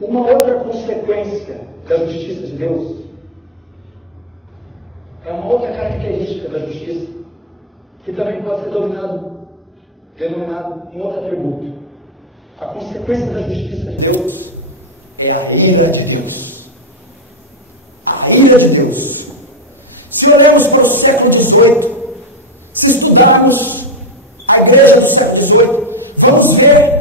uma outra consequência da justiça de Deus, é uma outra característica da justiça, que também pode ser denominado em outro atributo. A consequência da justiça de Deus é a ira de Deus. A ira de Deus. Se olharmos para o século XVIII, se estudarmos a igreja do século XVIII, vamos ver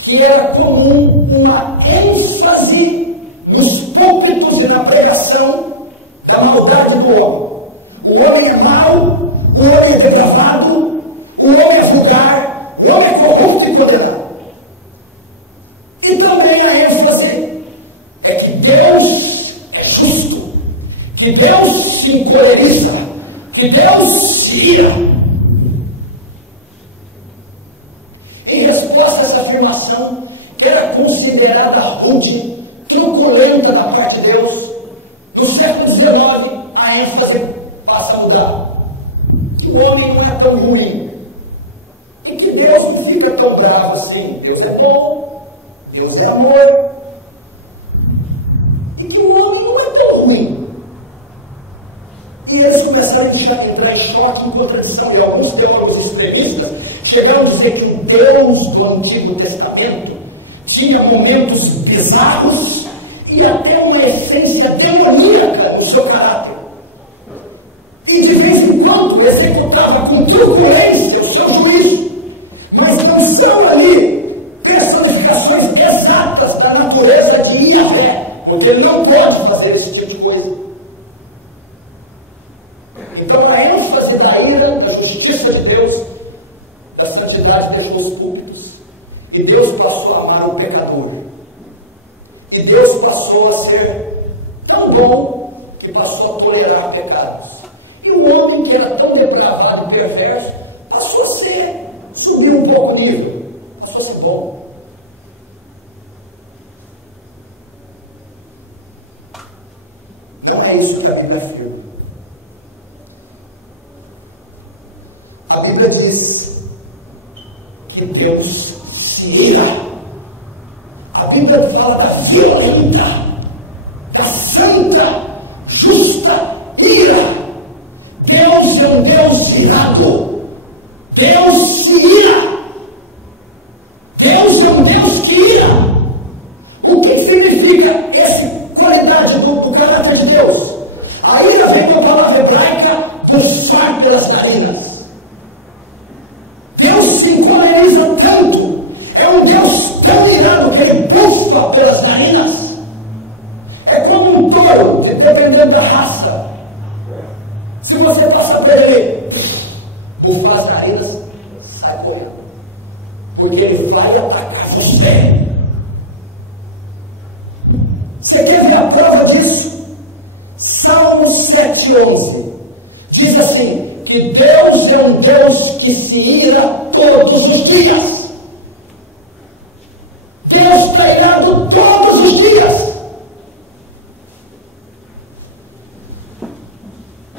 que era comum uma ênfase nos púlpitos e na pregação da maldade do homem. O homem é mau, o homem é depravado, o homem é vulgar, o homem é corrupto e condenado. E também a ênfase é que Deus é justo, que Deus se encoleriza, que Deus se ira. Em resposta a essa afirmação, que era considerada rude, truculenta da parte de Deus, no século XIX, a ênfase passa a mudar. Que o homem não é tão ruim, e que Deus não fica tão bravo assim. Deus é bom, Deus é amor, e que o homem não é tão ruim. E eles começaram a entrar em choque, em contradição, e alguns teólogos extremistas chegaram a dizer que o Deus do Antigo Testamento tinha momentos bizarros e até uma essência demoníaca no seu caráter. E de vez em quando executava com truculência o seu juízo. Mas não são ali personificações exatas da natureza de Yahvé, porque ele não pode fazer esse tipo de coisa. Então a ênfase da ira, da justiça de Deus, da santidade deixou os púlpitos, e Deus passou a amar o pecador, e Deus passou a ser tão bom que passou a tolerar pecados, e o homem que era tão depravado e perverso passou a subir um pouco o nível, passou a ser bom. Não é isso que a Bíblia afirma. A Bíblia diz que Deus se ira. A Bíblia fala da violenta, da santa, justa ira. Deus é um Deus irado. Deus se ira. Deus é um Deus que ira. O que significa essa qualidade do caráter de Deus? A ira vem da palavra hebraica bufar pelas narinas. Deus se encoleriza tanto, é um Deus tão irado que ele bufa pelas narinas. É como um touro, dependendo da raça. Se você passar por ele, bufar as narinas, sai correndo, porque ele vai atacar você. Você quer ver a prova disso? Salmo 7:11 diz assim: que Deus é um Deus que se ira todos os dias. Deus está irado todos os dias.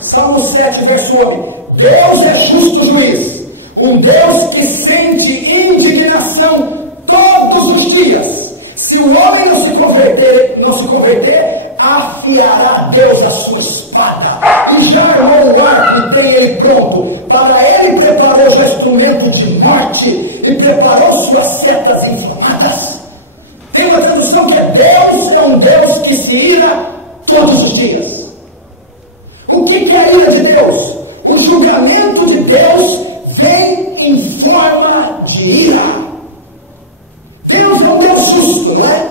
Salmo 7, verso 11. Deus é justo juiz, um Deus que sente indignação todos os dias. Se o homem não se converter, afiará Deus a sua espada, e já armou o arco e tem ele pronto. Para ele preparou já instrumento de morte, e preparou suas setas inflamadas. Tem uma tradução que Deus é um Deus que se ira todos os dias. O que é a ira de Deus? O julgamento de Deus vem em forma de ira. Deus é um Deus justo, não é?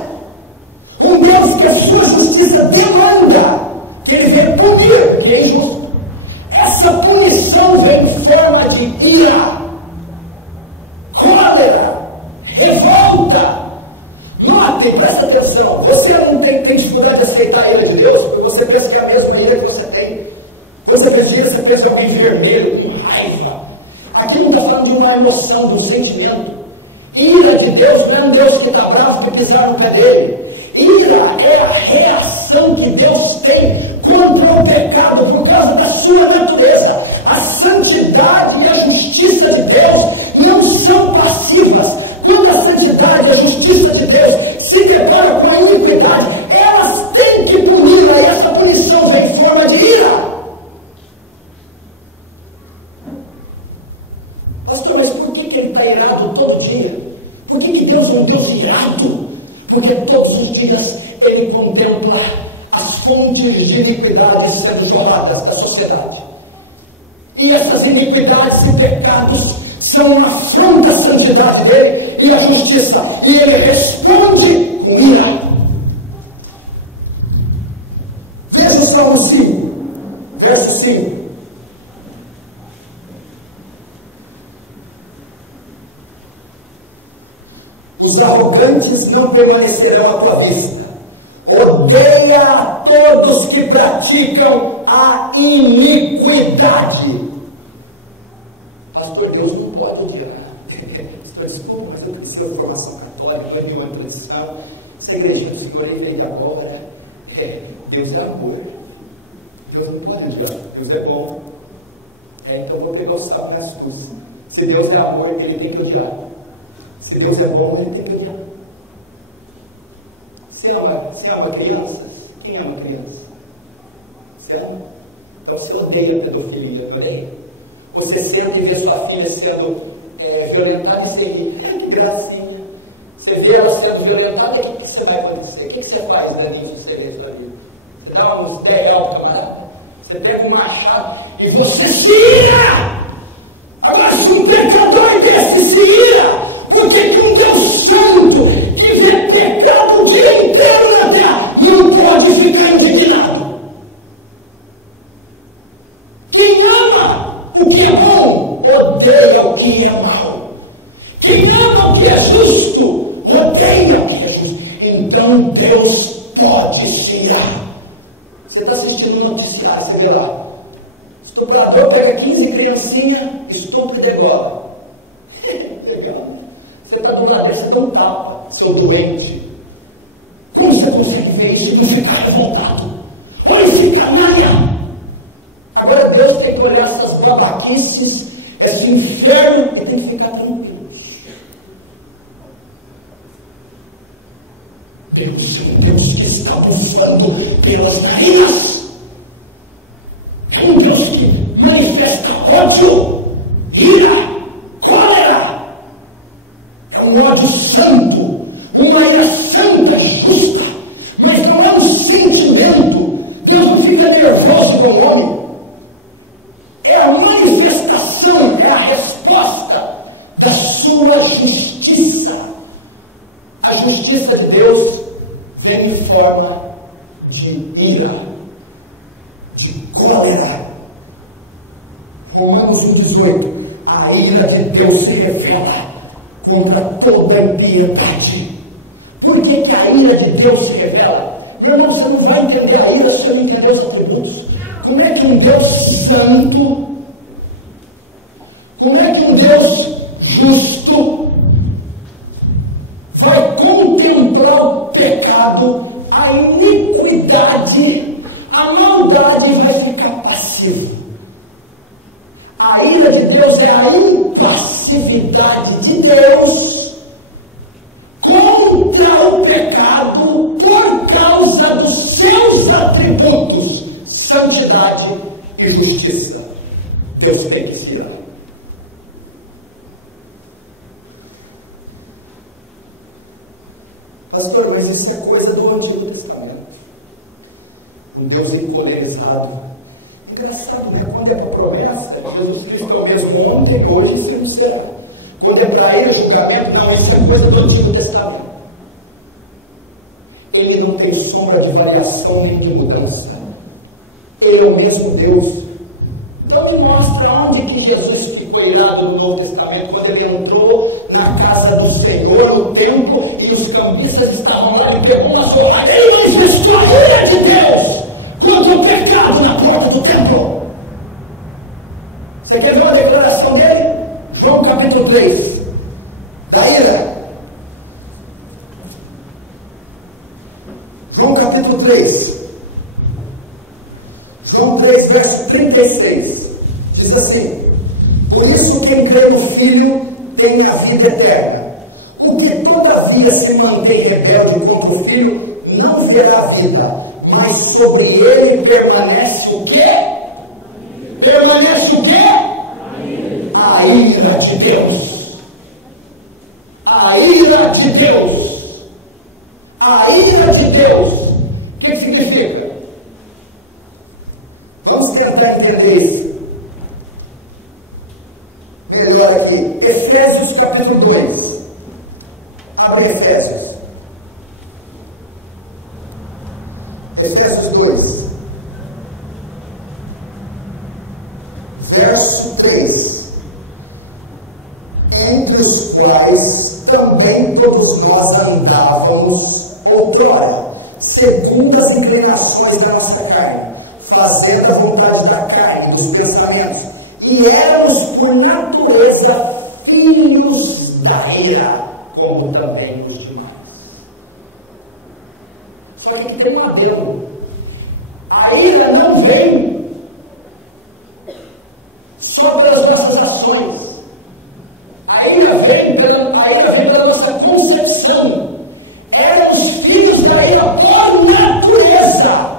Um Deus que a sua justiça demanda que ele venha punir, que é injusto. Essa punição vem em forma de ira, cólera, revolta. Notem, presta atenção. Você não tem dificuldade de aceitar a ira de Deus, porque você pensa que é a mesma ira que você tem. Você pensa em alguém vermelho, com raiva. Aqui não está falando de uma emoção, de um sentimento. Ira de Deus não é um Deus que está bravo porque pisar no pé dele. Ira é a reação que Deus tem contra o pecado por causa da sua natureza. A santidade e a justiça de Deus não são passivas. Quando a santidade e a justiça de Deus se depara com a iniquidade iniquidade, elas têm que punir-a, e essa punição vem em forma de ira. Pastor, mas por que ele está irado todo dia? Por que Deus é um Deus irado? Porque todos os dias ele contempla as fontes de iniquidade sendo jorradas da sociedade. E essas iniquidades e pecados são uma afronta à santidade dele e à justiça. E ele responde com ira. Veja o Salmo 5, verso 5. Os arrogantes não permanecerão à tua vista. Odeia a todos que praticam a iniquidade. Pastor, Deus não pode odiar. Desculpa, mas eu preciso de formação católica, reunião eclesial, essa igreja do Senhor aí vem de agora. Deus é amor. Deus não pode odiar. Deus é bom. Então vou ter que gostar minhas custas. Se Deus é amor, ele tem que odiar. Se Deus é bom, ele tem que odiar. Você ama crianças? Quem ama crianças? Você ama? Então você odeia a pedofilia, odeia? Você sente e vê sua filha sendo violentada e você ri. Que gracinha. Você vê ela sendo violentada e o que você vai acontecer? O que você faz, Daninho, se você vê sua vida? Você dá uns berrel, camarada. Você pega um machado e você se ira! Agora, se um pecador desse se ira, por que um Deus santo que vê pecado o dia inteiro na terra não pode ficar indignado? Quem ama o que é bom, odeia o que é mau. Quem ama o que é justo, odeia o que é justo. Então Deus pode se irar. Você está assistindo um noticiário, você vê lá. Estuprador pega 15 criancinhas, estupra e degola. Legal. Você está do lado desse, você dá um tapa, seu doente. Como você consegue ver isso e não ficar revoltado? Olha esse canalha! Agora Deus tem que olhar essas babaquices, esse inferno, e tem que ficar tranquilo. Deus é um Deus que está bufando pelas narinas. É um Deus que manifesta ódio, ira, cólera. É um ódio santo, uma ira santa, justa, mas não é um sentimento. Deus não fica nervoso com o homem. É a manifestação, é a resposta da sua justiça. A justiça de Deus vem em forma de ira, de cólera. Romanos 1,18. A ira de Deus se revela contra toda impiedade. Por que a ira de Deus se revela? Meu irmão, você não vai entender a ira se você não entender os atributos. Como é que um Deus santo, como é que um Deus justo vai contemplar o pecado, a iniquidade, a maldade e vai ficar passivo? A ira de Deus é a impassividade de Deus contra o pecado por causa dos seus atributos, santidade e justiça. Deus tem que se irar. Pastor, mas isso é coisa do Antigo Testamento. Um Deus encolerizado. Engraçado, né? Quando é para promessa, Jesus Cristo é o mesmo ontem, hoje e sempre será. Quando é para ir julgamento, não, isso é coisa do Antigo Testamento. Ele não tem sombra de variação nem de mudança. Ele é o mesmo Deus. Então me mostra onde que Jesus ficou irado no Novo Testamento, quando ele entrou na casa do Senhor, no templo, e os cambistas estavam lá, ele pegou uma zorrada. Ele manifestou a ira de Deus contra o pecado na porta do templo. Você quer ver uma declaração dele? João capítulo 3, da ira. João capítulo 3. João 3, verso 36. Diz assim: por isso quem crê no Filho tem a vida eterna. O que todavia se mantém rebelde contra o filho, não verá a vida, mas sobre ele permanece o quê? Permanece o quê? A ira de Deus. A ira de Deus. A ira de Deus. O que significa? Vamos tentar entender isso melhor aqui. Efésios capítulo 2. Abre Efésios. Efésios 2. Verso 3. Entre os quais também todos nós andávamos outrora, segundo as inclinações da nossa carne, fazendo a vontade da carne e dos pensamentos, e éramos por natureza filhos da ira, como também os demais. Só que tem um adendo. A ira não vem só pelas nossas ações. A ira vem pela nossa concepção. Éramos filhos da ira por natureza.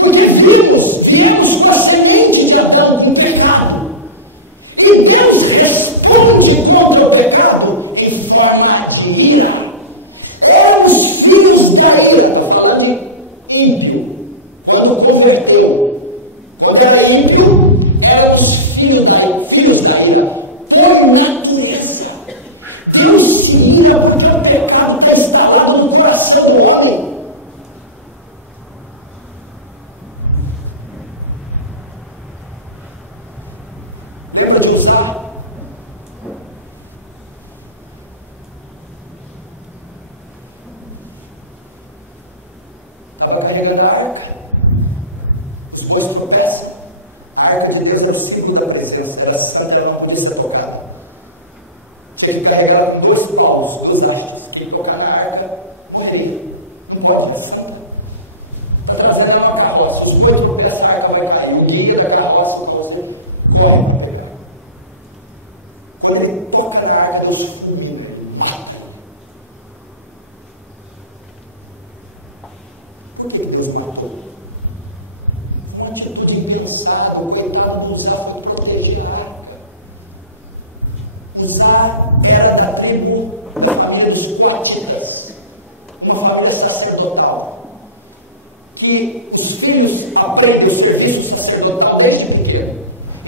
Porque viemos com a semente de Adão, com o pecado. E Deus responde contra o pecado em forma de ira. Éramos filhos da ira. Estou falando de ímpio. Quando converteu. Quando era ímpio, éramos filhos da ira. Por natureza. Deus se ira porque o pecado está instalado no coração do homem. Lembra de Uzá? Estava carregando a arca. Os bois tropeçam. A arca de Deus era o símbolo da presença. Era santa, era uma música tocada. Tinha que carregar com 2 paus, 2 hastes. Tinha que colocar na arca, morreria. Não pode, é santa. Está trazendo uma carroça. Os bois tropeçam, a arca vai cair. Um dia da carroça, o paus corre para pegar. Quando ele toca na arca, Deus fulmina, ele mata. Por que Deus matou? Uma atitude impensada. O coitado de Uzá para proteger a arca. Uzá era da tribo, da família dos Coatitas, uma família sacerdotal, que os filhos aprendem o serviço sacerdotal desde pequeno.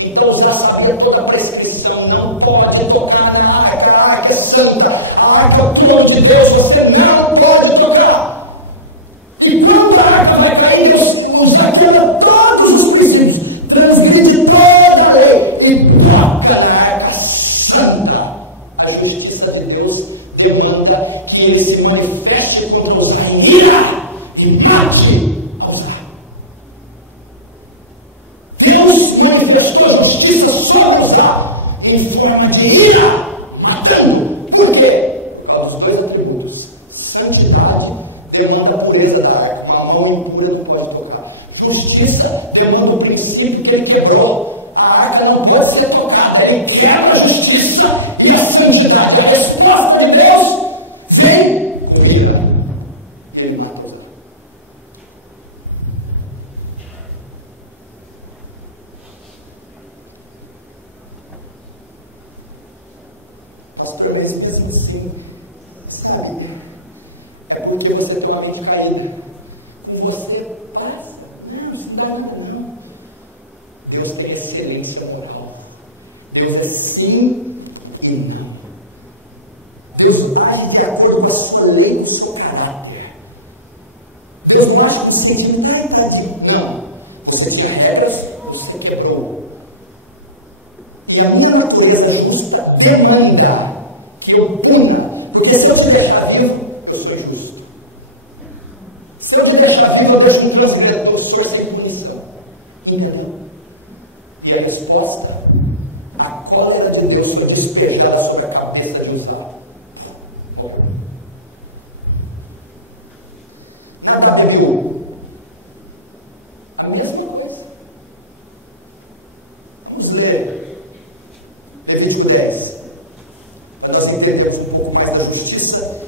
Então Uzá sabia toda a prescrição. Não pode tocar na arca. A arca é santa. A arca é o trono de Deus. Você não pode tocar. E quando a arca vai cair, Deus Uzá quebra todos os princípios, transgride toda a lei e toca na arca santa. A justiça de Deus demanda que ele se manifeste contra Uzá em ira e mate a Uzá. Deus manifestou a justiça sobre Uzá em forma de ira, matando. Por quê? Por causa dos 2 atributos. Santidade demanda a pureza da arca, com a mão impura não pode tocar. Justiça demanda o princípio que ele quebrou. A arca não pode ser tocada. Ele quebra a justiça e a santidade. A resposta de Deus vem com ira. E ele mata Uzá. Pastor, mas mesmo assim, sabe, é porque você tem uma mente caída. Com você passa. Não, isso não dá nada não. Deus tem excelência moral. Deus é sim e não. Deus age de acordo com a sua lei e o seu caráter. Deus não age com o sentimento, tadinho. Não. Você tinha regras, você quebrou. E a minha natureza justa demanda que eu puna. Porque se eu te deixar vivo, eu sou injusto. Se eu te deixar vivo, eu deixo um transgressor, o senhor sem punição. Entendeu? E a resposta, a cólera de Deus foi despejada sobre a cabeça de Uzá. Nadab viu a mesma coisa. Vamos ler Levítico 10, para nós entendermos um pouco mais da justiça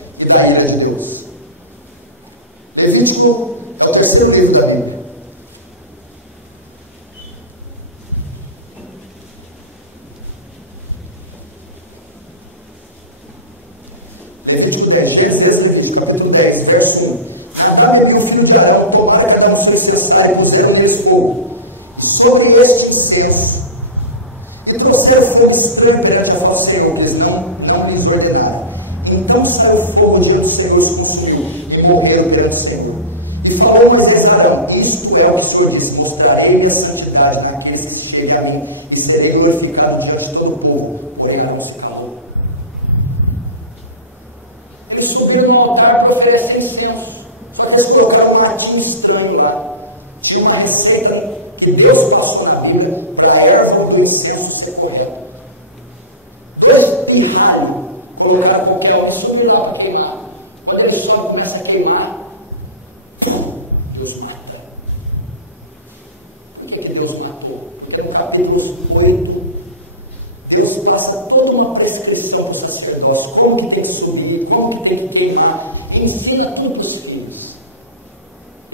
Levítico é o terceiro livro da Bíblia. Levítico 10, Levítico, capítulo 10, verso 1. Nadab e o filho de Arão tomaram cada um seu cestar e puseram nesse fogo, sobre este incenso, e trouxeram fogo estranho perante a vosso Senhor, que eles não lhes ordenaram. Então saiu fogo diante do Senhor, os consumiu, e morreram perante o Senhor. E falou Moisés a Arão: isto é o que o Senhor disse: mostrarei a santidade naqueles que se cheguem a mim, e serei glorificado diante de todo o povo. Porém Arão se calou. Eles subiram no altar para oferecer incenso, só que eles colocaram um matinho estranho lá. Tinha uma receita que Deus passou na Bíblia para a erva do incenso ser correta. 2 pirralhos colocaram qualquer um e subiram lá para queimar. Quando eles sobem, começam a queimar, Deus mata. Por que Deus matou? Porque no capítulo 8 Deus passa toda uma prescrição do sacerdócio, como que tem que subir, como que tem que queimar, e ensina tudo para os filhos.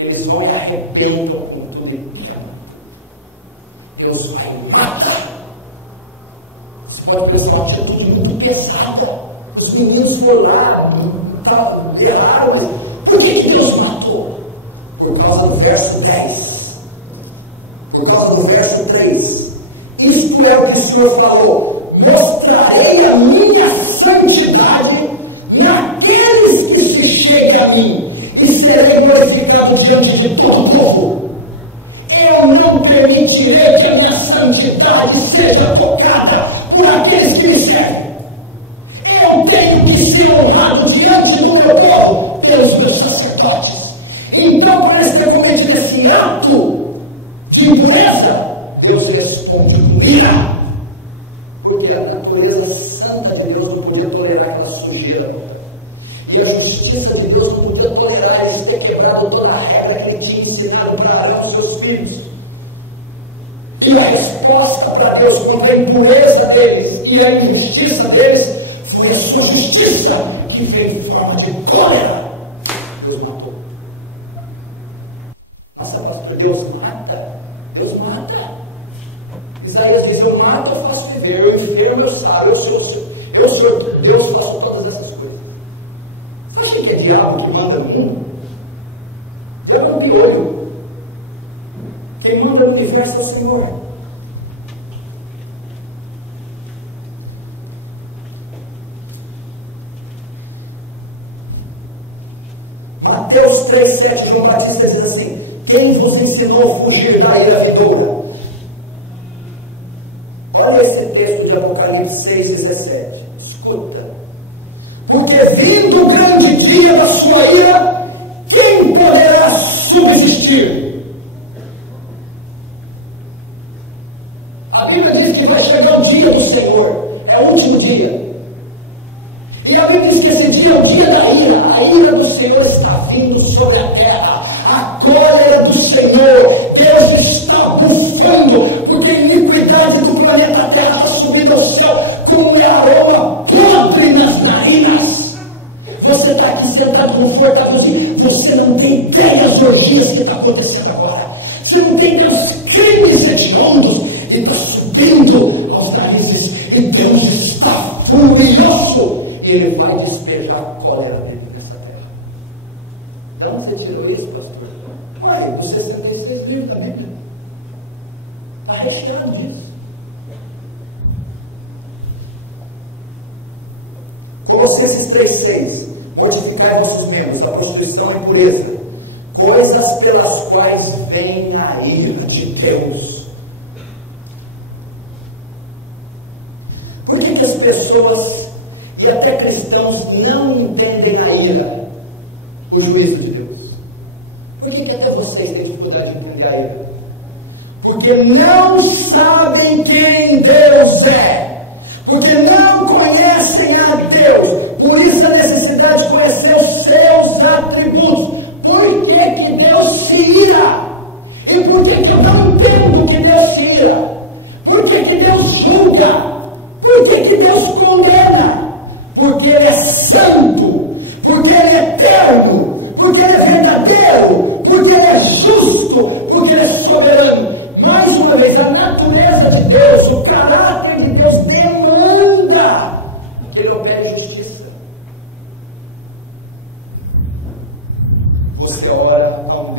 Eles vão e arrebentam com tudo e queimam. Deus vai e mata. Você pode pensar uma atitude muito pesada. Os meninos foram lá, erraram, mas por que Deus matou? Por causa do verso 10. Por causa do verso 3. Isto é o que o Senhor falou: mostrarei a minha santidade naqueles que se cheguem a mim, e serei glorificado diante de todo o povo. Eu não permitirei que a minha santidade seja tocada por aqueles que me servem. Eu tenho que ser honrado diante do meu povo pelos meus sacerdotes. Então, por eles ter cometido esse ato de impureza, Deus responde com ira, porque a natureza santa de Deus não podia tolerar aquela sujeira, e a justiça de Deus não podia tolerar eles ter quebrado toda a regra que ele tinha ensinado para Arão e seus filhos. E a resposta para Deus contra a impureza deles e a injustiça deles foi a sua justiça, que veio em forma de cólera. Deus matou. Nossa, pastor, Deus mata? Deus mata. Isaías diz: eu mato, eu faço viver, eu enfermo, meu sábio, eu sou Deus, faço todas essas coisas. Você acha que é diabo que manda no mundo? Diabo é o piolho. Quem manda no universo é o Senhor. Mateus 3,7, João Batista diz assim: quem vos ensinou a fugir da ira vindoura? Olha esse texto de Apocalipse 6,17. Escuta. Porque vindo o grande dia da sua ira, quem poderá subsistir? A Bíblia diz que vai chegar o dia do Senhor, é o último dia. E a Bíblia diz que esse dia é o dia da ira. A ira do Senhor está vindo sobre a terra. A cólera do Senhor. Deus está bufando, porque a iniquidade do planeta Terra está subindo ao céu como é aroma podre nas narinas. Você está aqui sentado confortávelzinho. Você não tem ideia das orgias que está acontecendo agora. Você não tem ideia dos crimes hediondos. E está subindo aos narizes. E Deus está furioso. E Ele vai despejar a cólera dele nessa terra. Então você tirou isso, pastor? Olha, os 66 livros da Bíblia. Está recheado disso. Colossenses 3,6: mortificai vossos membros da prostituição e impureza, coisas pelas quais vem a ira de Deus. Por que as pessoas e até cristãos não entendem a ira, o juízo de Deus? Por que até vocês têm dificuldade de entender a ira? Porque não sabem quem Deus é, porque não conhecem a Deus. Por isso a necessidade de conhecer os seus atributos. Por que Deus se ira? E por que eu não entendo que Deus se ira? Por que Deus julga? Por que Deus condena? Porque Ele é santo, porque Ele é eterno, porque Ele é verdadeiro.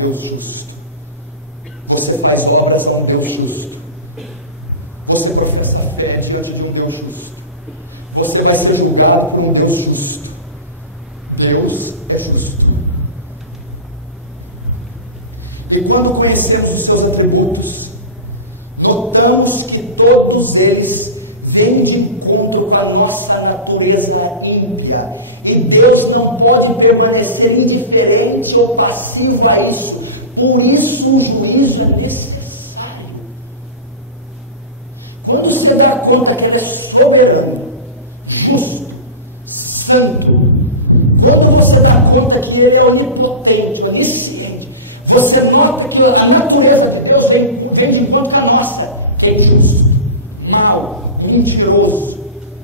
Deus justo. Você faz obras a um Deus justo. Você professa fé diante de um Deus justo. Você vai ser julgado por um Deus justo. Deus é justo. E quando conhecemos os seus atributos, notamos que todos eles vêm de encontro com a nossa natureza ímpia. E Deus não pode permanecer indiferente ou passivo a isso. Por isso o juízo é necessário. Quando você dá conta que Ele é soberano, justo, santo, quando você dá conta que Ele é onipotente, onisciente, você nota que a natureza de Deus vem de encontro com a nossa, que é injusto, mau, mentiroso,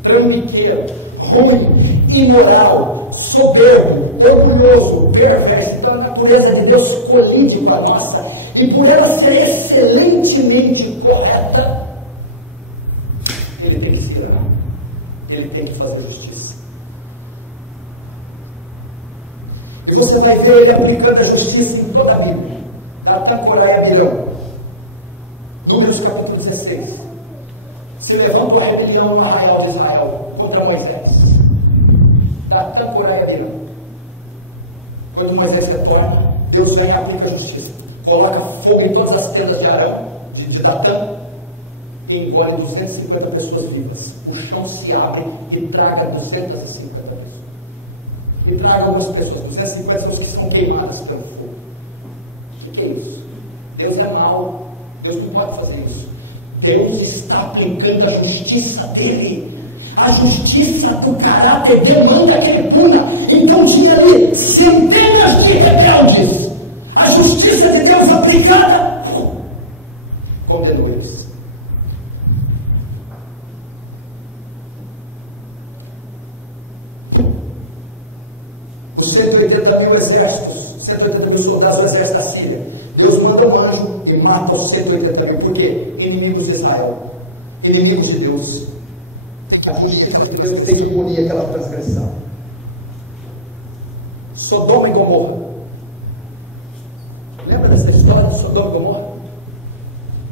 trambiqueiro, ruim, imoral, soberbo, orgulhoso, perverso. Então a natureza de Deus colide com a nossa, e por ela ser excelentemente correta, Ele tem que se irar, Ele tem que fazer justiça. E você vai ver Ele aplicando a justiça em toda a Bíblia. Datã, Corá e Abirão. Números capítulo 16. Se levantou a rebelião no arraial de Israel contra Moisés. Datã, Corá e Abirão. Quando Moisés retorna, Deus ganha e aplica a justiça. Coloca fogo em todas as tendas de Arão, de Datã, e engole 250 pessoas vivas. O chão se abre e traga 250 pessoas. E traga algumas pessoas, 250 pessoas que estão queimadas pelo fogo. O que é isso? Deus é mau. Deus não pode fazer isso. Deus está aplicando a justiça dele. A justiça do caráter demanda que ele puna. Então tinha ali centenas de rebeldes. A justiça de Deus aplicada condenou eles. Os 180 mil exércitos, 180 mil soldados do exército da Síria, Deus manda um anjo e mata os 180 mil. Por quê? Inimigos de Israel, inimigos de Deus. A justiça de Deus tem que punir aquela transgressão. Sodoma e Gomorra. Lembra dessa história de Sodoma e Gomorra?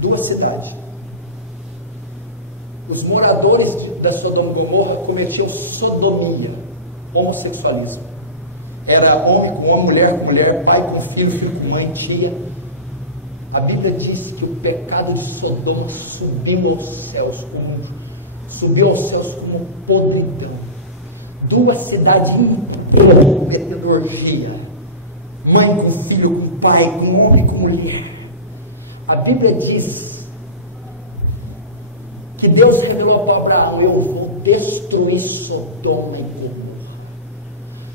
Duas cidades. Os moradores da Sodoma e Gomorra cometiam sodomia, homossexualismo. Era homem com homem, mulher com mulher, pai com filho, filho com mãe, tia. A Bíblia diz que o pecado de Sodoma subiu aos céus como podridão. Duas cidades inteiras cometendo orgia. Mãe com filho, com pai, com homem, com mulher. A Bíblia diz que Deus revelou para Abraão: eu vou destruir Sodoma e Gomorra.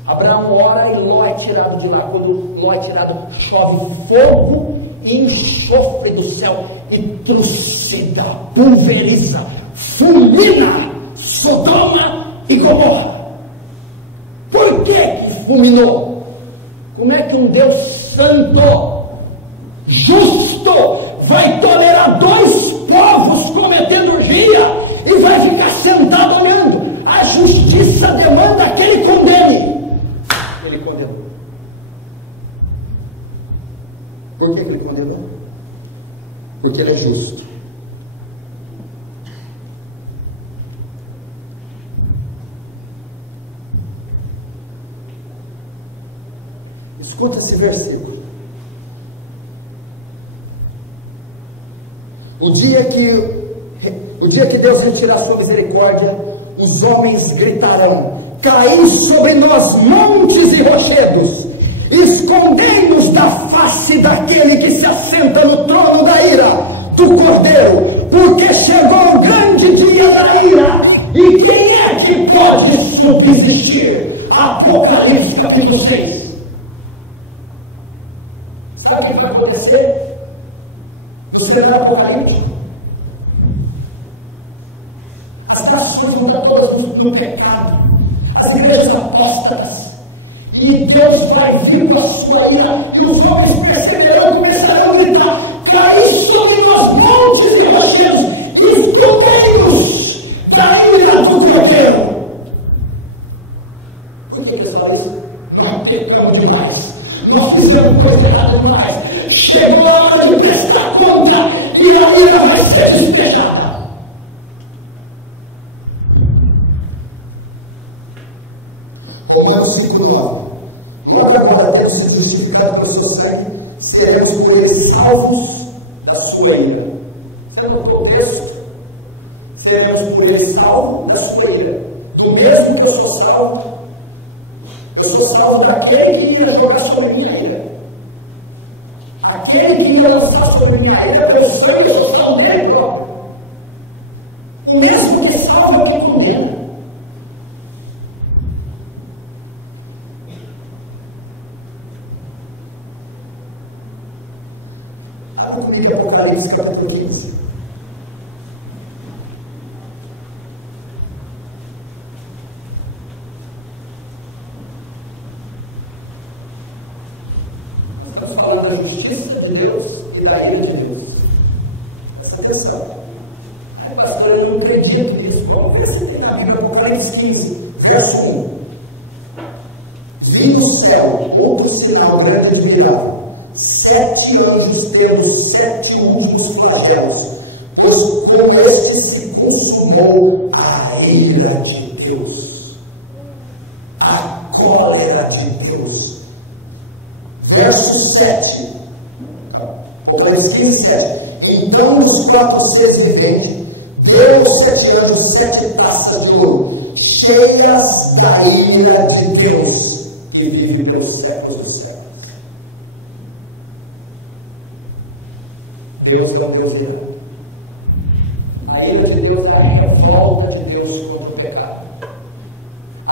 Abraão ora e Ló é tirado de lá. Quando Ló é tirado, chove fogo e enxofre do céu e trucida, pulveriza, fulmina Sodoma e Gomorra. Por que fulminou? Como é que um Deus santo, justo, vai tolerar dois povos cometendo orgia e vai ficar sentado olhando? A justiça demanda que ele condene. Ele condenou. Por que ele condenou? Porque ele é justo. Escuta esse versículo. O dia que Deus retirar sua misericórdia, os homens gritarão: caí sobre nós montes e rochedos, escondei-nos da face daquele que se assenta no trono da ira do Cordeiro, porque chegou o grande dia da ira, e quem é que pode subsistir? Apocalipse capítulo 6. Sabe o que vai acontecer? No cenário apocalíptico, as nações vão estar todas no pecado, as igrejas apóstatas, e Deus vai vir com a sua ira, e os homens perceberão e começarão a gritar: caí sobre nós montes e rochedos, e escondei-nos da ira do Cordeiro. Por que eles falam isso? Nós pecamos demais, nós fizemos coisa errada demais, chegou a hora de prestar conta e a ira vai ser despejada. Romanos 5,9. Logo agora, tendo sido justificados pelo seu sangue, seremos por ele salvos da sua ira. Você notou o texto? Seremos por ele salvos da sua ira. Do mesmo que eu sou salvo, eu sou salvo daquele que ia jogar sobre minha ira. Aquele que ia lançar sobre minha ira pelo sangue, eu sou salvo dele próprio. O mesmo que salva é o que condena. Abre comigo Apocalipse capítulo 15. Estamos falando da justiça de Deus e da ira de Deus. Essa questão. Ai, pastor, eu não acredito nisso. Vamos ver se tem na Bíblia. Apocalipse 15, verso 1. Vi no céu outro sinal grande de virá. 7 anjos tendo 7 últimos flagelos, pois com este se consumou a ira de Deus, a cólera de Deus. Verso 7, Apocalipse 15, 7. Então os 4 seres viventes deu aos 7 anjos 7 taças de ouro, cheias da ira de Deus, que vive pelos séculos dos séculos. Deus é um Deus de ira. A ira de Deus é a revolta de Deus contra o pecado.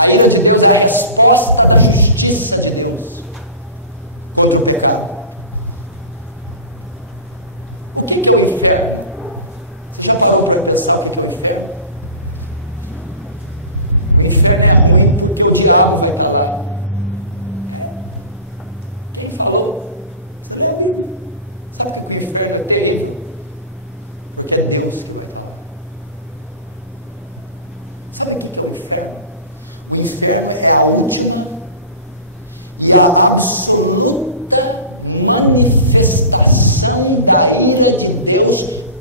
A ira de Deus é a resposta da justiça de Deus contra o pecado. O que é o inferno? Você já falou para pensar o que é o inferno? O inferno é ruim porque o diabo vai estar lá. Quem falou? Você lembra? Sabe que o inferno é terrível? Porque é Deus que vai lá. Sabe o que é o inferno? O inferno é a última e a absoluta manifestação da ira de Deus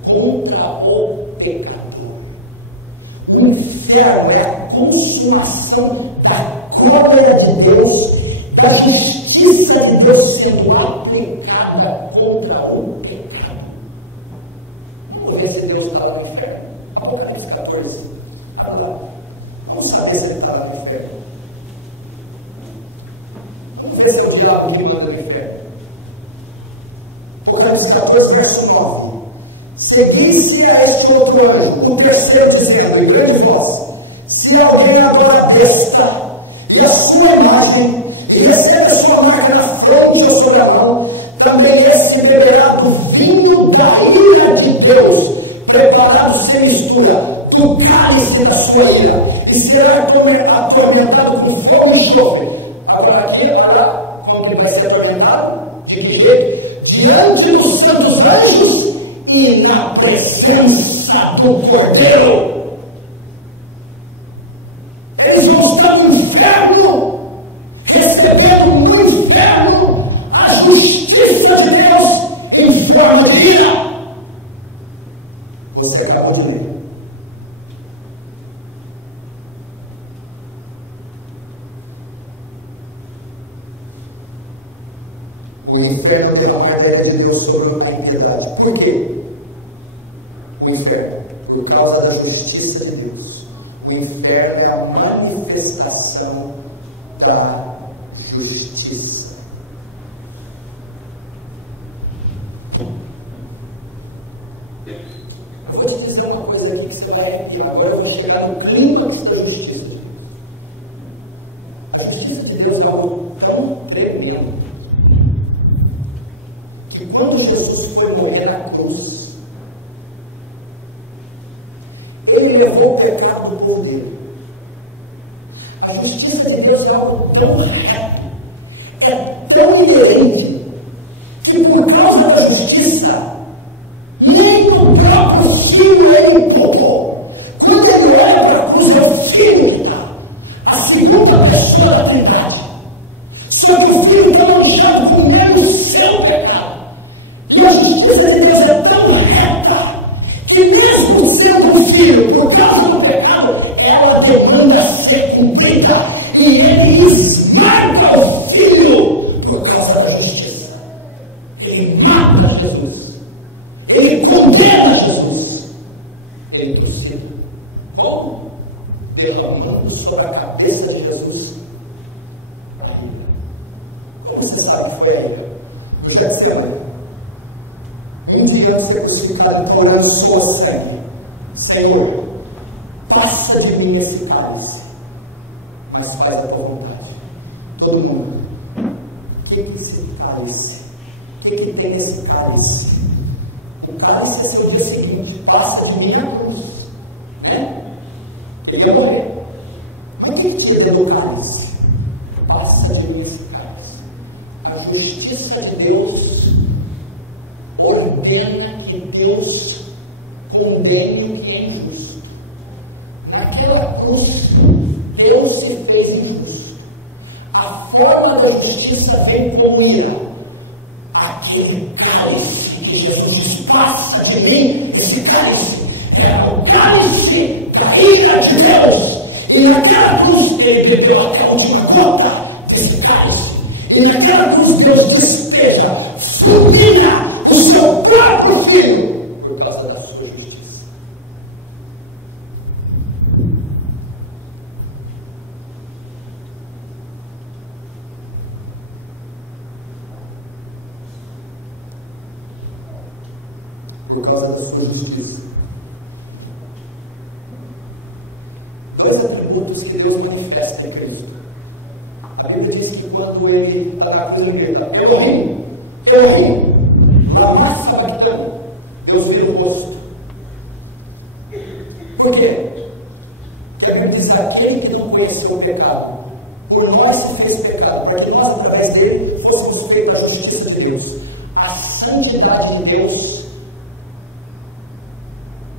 contra o pecador. O inferno é a consumação da cólera de Deus, da justiça de Deus sendo aplicada contra o pecado. Vamos ver se Deus está lá no inferno. Apocalipse 14. Abre lá. Vamos saber se ele está lá no inferno. Vamos ver se é o diabo que manda no inferno. Apocalipse 14, verso 9. Seguisse a este outro anjo, o terceiro, dizendo, em grande voz: se alguém adora a besta e a sua imagem, e recebe a sua marca na fronte ou sobre a mão, também esse beberá do vinho da ira de Deus, preparado sem mistura, do cálice da sua ira, e será atormentado com fogo e enxofre. Agora aqui, olha como que vai ser atormentado. De que jeito? Diante dos santos anjos e na presença do Cordeiro. Eles vão estar no inferno, recebendo no inferno a justiça de Deus em forma de ira. Você acabou de ler. O inferno é o derramar da ira de Deus sobre a impiedade. Por quê? O inferno, por causa da justiça de Deus. O inferno é a manifestação da justiça. Eu vou te dizer uma coisa aqui que você vai arrepiar. Agora eu vou chegar no clímax da justiça. A justiça de Deus é algo tão tremendo que quando Jesus foi morrer na cruz, ele levou o pecado do povo dele. A justiça de Deus é algo tão reto, é tão inerente, que por causa da justiça, nem o próprio Filho ele poupou. Quando ele olha para a cruz, é o Filho que está, a segunda pessoa da Trindade. Só que o Filho está manchado com menos o seu pecado. mata Jesus, ele condena Jesus, ele crucifica. Como? Derramando sobre a cabeça de Jesus a ira. Como você sabe que foi a ira? No Getsemane, um dia antes de ser crucificado, implorando sua sangue: Senhor, passa de mim esse cálice, mas faz a tua vontade. Todo mundo: o que é esse cálice? O que tem esse cálice? O cálice é seu dia seguinte: passa de mim a cruz, né? Ele ia morrer. Mas o que tinha dentro do cálice? Passa de mim esse cálice. A justiça de Deus ordena que Deus condene o que é injusto. Naquela cruz, Deus se fez injusto. A forma da justiça vem como ira. Aquele cálice que Jesus disse: passa de mim esse cálice, era o cálice da ira de Deus. E naquela cruz ele bebeu até a última gota desse cálice. E naquela cruz Deus despeja, fulmina o seu próprio filho por causa da sua justiça. Por causa da sua justiça. Dois atributos que Deus manifesta em Cristo. A Bíblia diz que quando ele está na cruz, ele grita: Elohim, Elohim, lama sabachthani. Deus vira o rosto. Por quê? Porque a Bíblia diz que aquele que não conheceu o pecado, por nós se fez pecado, para que nós, através dele, fôssemos feitos da justiça de Deus. A santidade de Deus,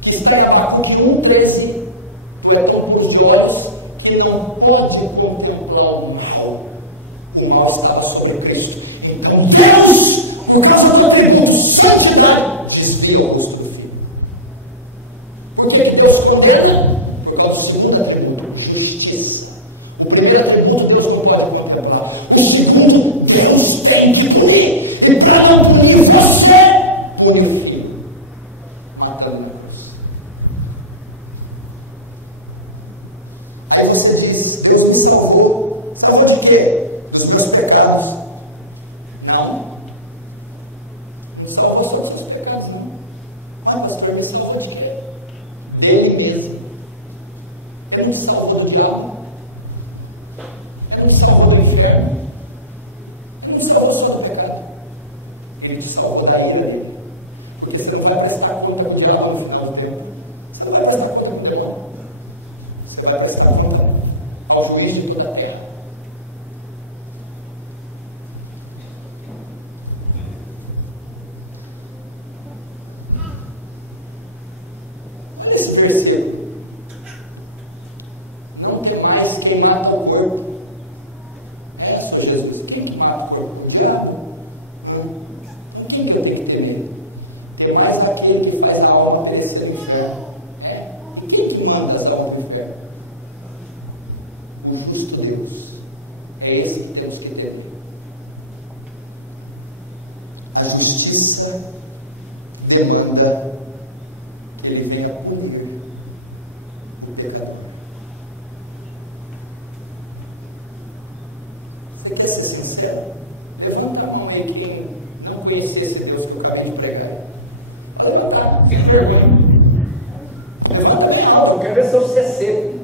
que está em Abacuque 1,13, tu é tão puro de olhos que não pode contemplar o mal. O mal estava sobre Cristo. Então Deus, por causa do atributo santidade, desvia o rosto do filho. Por que Deus condena? Por causa do segundo atributo, justiça. O primeiro atributo Deus não pode contemplar. O segundo, Deus tem que punir. E para não punir você, pune o filho, matando. Aí você diz: Deus me salvou. Salvou de quê? Dos meus pecados. Não. Não salvou dos seus pecados, não. Ah, pastor, me salvou de quê? Dele mesmo. Ele nos salvou do diabo. Ele nos salvou do inferno. Ele nos salvou só do pecado. Ele nos salvou da ira dele. Porque você não vai prestar conta do diabo no final do tempo. Você não vai prestar conta do demônio. Você vai prestar conta ao juiz de toda a terra. Olha esse versículo. Não quer mais quem mata o corpo. Essa, Jesus. Quem que mata o corpo? O diabo? Não. Quem que eu tenho que temer? Que mais aquele que faz a alma perecer no inferno. E quem que manda as almas no inferno? O justo Deus. É esse que temos que entender. A justiça demanda que ele venha punir o pecador. Você quer ser sincero? Levanta a mão aí quem não conhecesse Deus por caminho de pregar. Pode levantar, que vergonha. Levanta bem alto, eu quero ver se eu ser seco.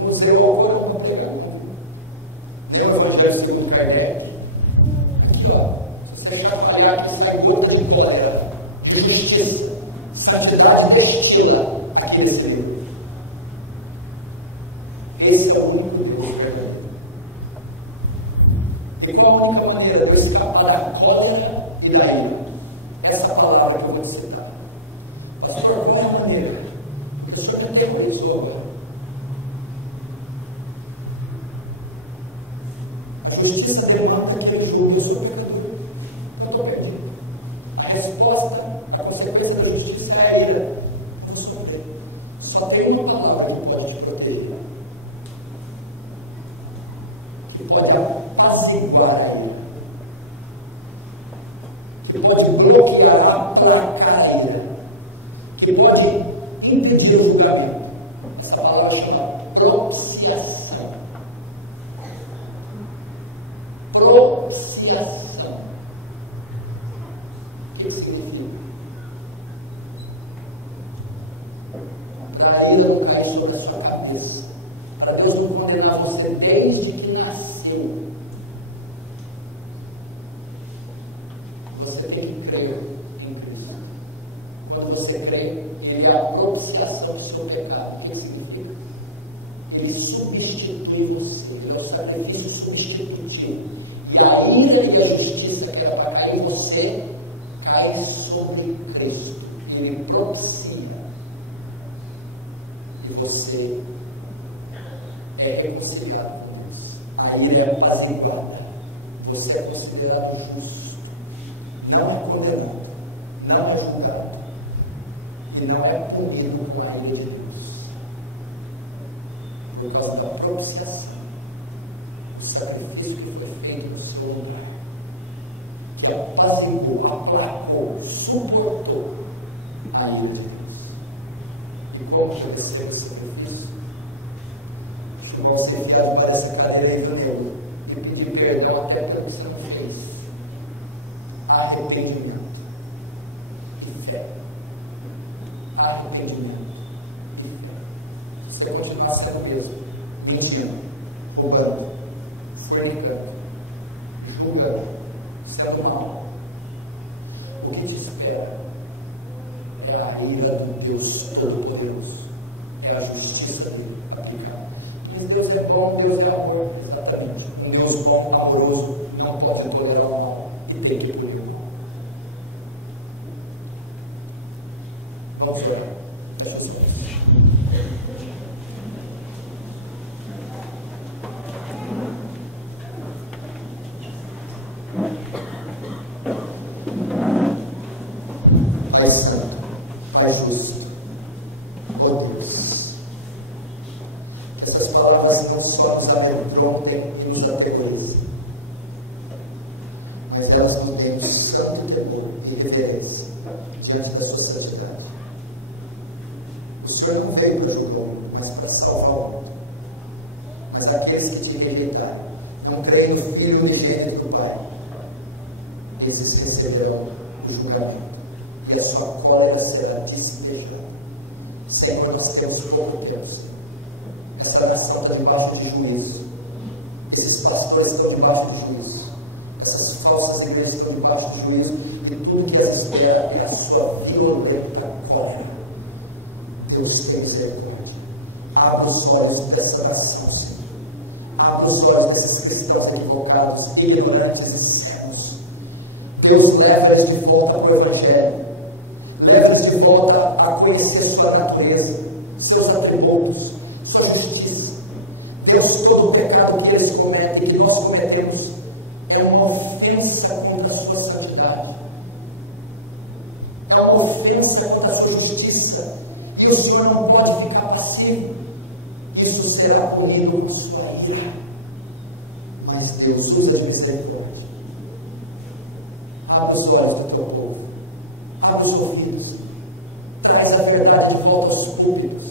Não zerou o alcool, não vou pregar. Lembra o Evangelho segundo Kardec? Aqui, ó. Você tem que atrapalhar aqui, sai gota de cólera, de justiça. Santidade destila aquele livro. Esse é o único Deus verdadeiro. E qual a única maneira de eu escapar da cólera e da ira? Essa palavra que eu vou citar. Pastor, qual é a maneira? Porque o senhor já tem isso agora. A justiça demanda que ele julgue o seu pecador. Não estou perdido. A resposta, a consequência da justiça é a ira. Não escutei. Só tem uma palavra que pode te proteger. Que pode apaziguar a ira. que pode bloquear, aplacar a ira, que pode impedir o julgamento. Essa palavra chama propiciação. Propiciação. O que significa? Para a ira não cair sobre a sua cabeça, para Deus não condenar você desde que nasceu. Você tem que crer em Cristo. Quando você crê, Ele é a propiciação do seu pecado. O que significa? Ele substitui você. Ele é o sacrifício substitutivo. E a ira e a justiça que era para cair em você, cai sobre Cristo. Ele propicia. E você é reconciliado com Deus. A ira é apaziguada. Você é considerado justo. Não é condenado. Não é julgado. E não é punido com a ira de Deus. Por causa da propiciação. O sacrifício que foi feito no seu lugar. Que apaziguou, aplacou, suportou a ira de Deus. E como que eu respeito esse sacrifício? Acho que vão ser enviado para essa cadeira aí do meu. E pedir perdão até pelo que você não fez. Arrependimento. Que fé. Arrependimento. Que fé. Se você continuar sendo o mesmo, mentindo, roubando, fornicando, julgando, sendo mal, o que te espera é a ira do Deus Todo-Poderoso, é a justiça dele aplicada. Mas Deus é bom, Deus é amor, exatamente. Um Deus bom, amoroso, não pode tolerar o mal e tem que punir o mal. Vamos lá. Faz santo, faz justo. Oh Deus, essas palavras não só nos amedrontam e nos aterrorizam, mas elas contêm santo temor e reverência diante da sua santidade. O Senhor não veio para julgar o mundo, mas para salvar o mundo. Mas aqueles que te rejeitaram, não creem no Filho unigênito do Pai, esses receberão o julgamento. E a sua cólera será despejada. Senhor, nós temos pouco tempo. Essa nação está debaixo de juízo. Esses pastores estão debaixo de juízo. Essas falsas igrejas estão debaixo de juízo. E tudo que as espera é a sua violenta cólera. Deus tem misericórdia. Abra os olhos dessa nação, Senhor. Abra os olhos desses cristãos equivocados, ignorantes e cegos. Deus leva eles de volta para o Evangelho. Leva-os de volta a conhecer sua natureza, seus atributos, sua justiça. Deus, todo o pecado que eles cometem, que nós cometemos, é uma ofensa contra a sua santidade. É uma ofensa contra a sua justiça. E o Senhor não pode ficar passivo. Isso será punido com sua ira. Mas Deus usa de misericórdia. Abre os olhos do teu povo. Abre os ouvidos, traz a verdade de volta aos públicos,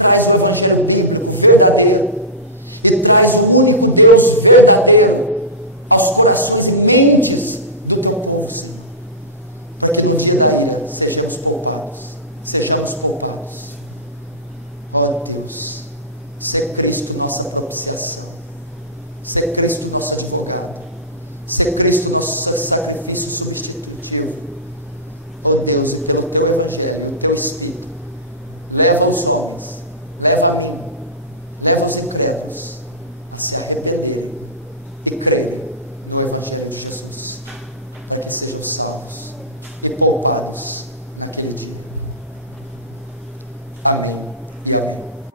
traz o Evangelho bíblico verdadeiro, e traz o único Deus verdadeiro aos corações e mentes do teu povo, para que no dia da ira sejamos poupados, Ó Deus, ser Cristo nossa propiciação, ser Cristo nosso advogado, ser Cristo nosso sacrifício substitutivo. Oh Deus, e pelo teu Evangelho, o teu Espírito, leva os homens, leva a mim, leva os incrédulos a se arrependerem e crerem no Evangelho de Jesus, para que sejam salvos e poupados naquele dia. Amém e amém.